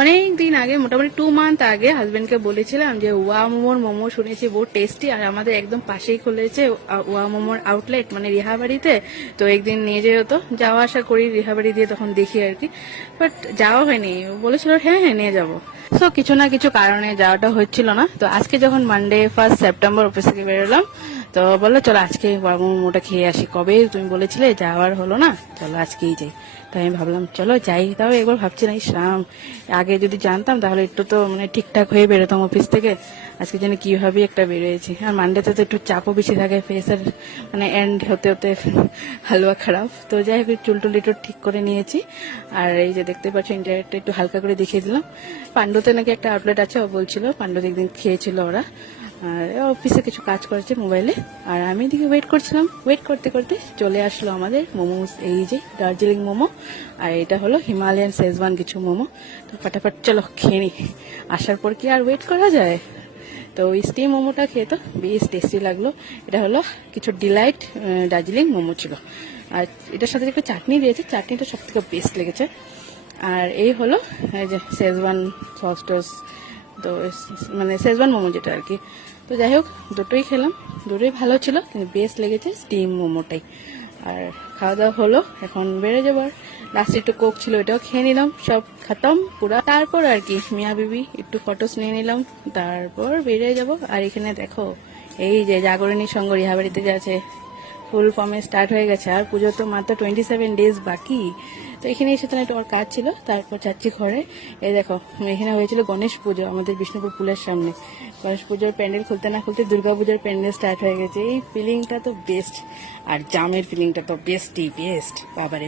অনেক দিন আগে মোটামুটি 2 মান্থ আগে হাজবেন্ডকে বলেছিলাম যে ওয়া মোমোর মোমো শুনেছি বহু টেস্টি, আর আমাদের একদম পাশেই খুলেছে ওয়া মোমোর আউটলেট, মানে রিহাবাড়িতে। তো একদিন নিয়ে যেও, তো যাওয়া আসা করি রিহাবাড়ি দিয়ে, তখন দেখি আর কি। বাট যাওয়া হয়নি। বলেছিল হ্যাঁ হ্যাঁ নিয়ে যাবো। তো কিছু না কিছু কারণে যাওয়াটা হচ্ছিল না। তো আজকে যখন মানডে 1 সেপ্টেম্বর অফিস থেকে বেরোলাম, তো বললো চলো আজকে ওয়া মোমোটা খেয়ে আসি। কবে তুমি বলেছিলে, যাওয়ার হলো না, চলো আজকেই যাই। তো আমি ভাবলাম চলো যাই। তাও একবার ভাবছি না, ইসলাম আগে যদি জানতাম তাহলে একটু তো মানে ঠিকঠাক হয়ে বেরোতাম অফিস থেকে। আজকে যেন কিভাবে একটা বেরোয়েছি। আর মানডেতে তো একটু চাপও বেশি থাকে, ফেসের মানে এন্ড হতে হতে হালুয়া খারাপ। তো যাই হোক চুল টুল একটু ঠিক করে নিয়েছি। আর এই যে দেখতে পাচ্ছ ইন্টারনেটটা একটু হালকা করে দেখিয়ে দিলাম। পাণ্ডুতে নাকি একটা আউটলেট আছে, ও বলছিল পাণ্ডুতে একদিন খেয়েছিল ওরা। আর অফিসে কিছু কাজ করেছে মোবাইলে, আর আমি এদিকে ওয়েট করছিলাম। ওয়েট করতে করতে চলে আসলো আমাদের মোমোস, এই যে দার্জিলিং মোমো। আর এটা হলো হিমালয়ান শেজওয়ান কিছু মোমো। তো ফটাফট চলো খেয়ে নি। আসার পর কি আর ওয়েট করা যায়। তো ওই স্টিম মোমোটা খেয়ে তো বেশ টেস্টি লাগলো। এটা হলো কিছু ডিলাইট দার্জিলিং মোমো ছিল। আর এটার সাথে একটু চাটনি দিয়েছে, চাটনিটা সব থেকে বেস্ট লেগেছে। আর এই হলো এই যে শেজওয়ান সস টস, তো মানে শেজওয়ান মোমো যেটা আর কি। তো যাই হোক দুটোই খেলাম, দুটোই ভালো ছিল, কিন্তু বেস্ট লেগেছে স্টিম মোমোটাই। আর খাওয়া দাওয়া হলো, এখন বেড়ে যাবার। লাস্টে একটু কোক ছিল, ওটাও খেয়ে নিলাম, সব খতম পুরা। তারপর আর কি মিয়া বিবি একটু ফটোস নিয়ে নিলাম, তারপর বেরিয়ে যাব। আর এখানে দেখো এই যে জাগরণী সংঘ রিহাবাড়িতে যে আছে, ফুল ফর্মে স্টার্ট হয়ে গেছে। আর পুজো তো মাত্র 27 ডেজ বাকি। তো এখানে এসে তো একটু আমার কাজ ছিল, তারপর যাচ্ছি ঘরে। এই দেখো এখানে হয়েছিল গণেশ পুজো আমাদের বিষ্ণুপুর পুলের সামনে। গণেশ পুজোর প্যান্ডেল খুলতে না খুলতে দুর্গা পুজোর প্যান্ডেল স্টার্ট হয়ে গেছে। এই ফিলিংটা তো বেস্ট, আর জামের ফিলিংটা তো বেস্টই বেস্ট, বাবারে।